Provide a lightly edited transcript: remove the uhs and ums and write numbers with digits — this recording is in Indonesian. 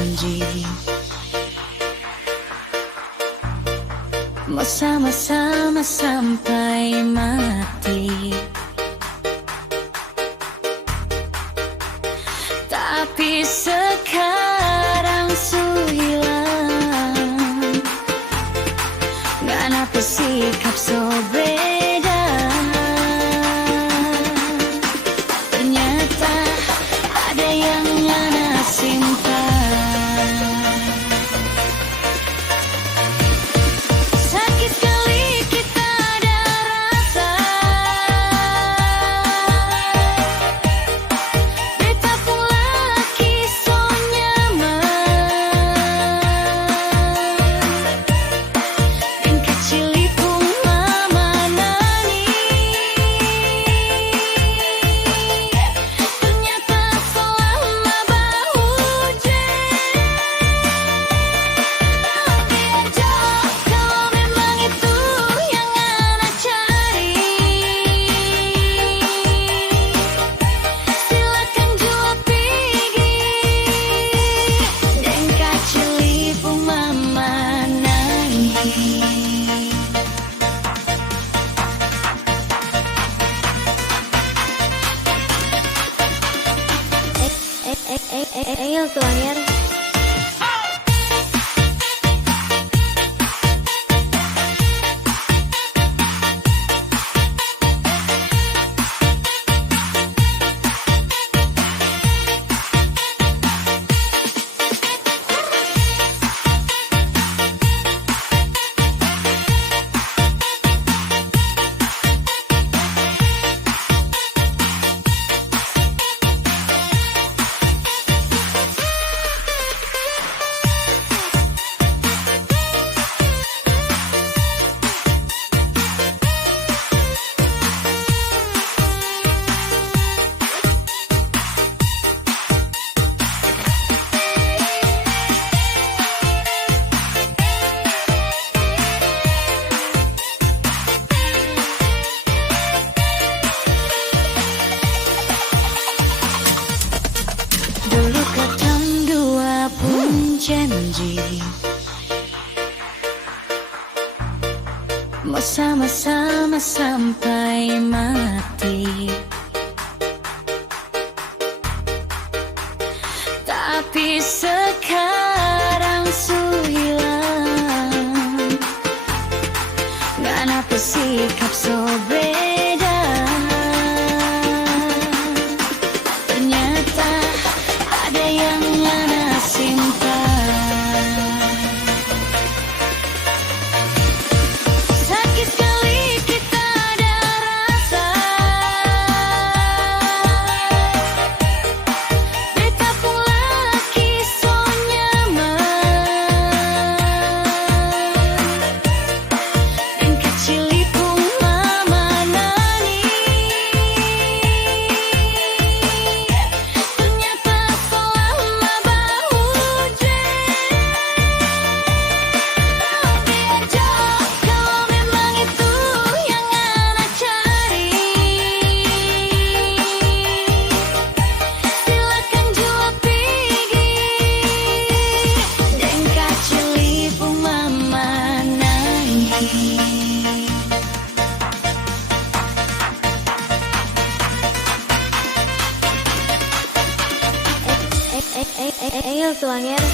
janji mau sama-sama sampai mati. Tapi sekarang su hilang, kenapa sikap so beda? Ternyata ada yang ngana simpan. Sakit kali kita ada rasa, beta pun laki so nyaman. Dan kecil pun mama nani, ternyata selama bahujeng. Biar jauh kalau memang itu yang anak cari, silakan jua pergi. Dan kecil pun mama nangis. Ayo Tuanger. Dulu katong dua pun janji mau sama-sama sampai mati. Tapi sekarang su hilang, kenapa sikap so beda? Ternyata ada yang ngana simpan. Sakit kali kita ada rasa, beta pun laki so nyaman. Dan kecil pun mama nani, ternyata selama bahujeng. Biar jauh kalau memang itu yang anak cari, silakan jua pergi. Dan kecil pun mama nangis. Ayo Tuanger.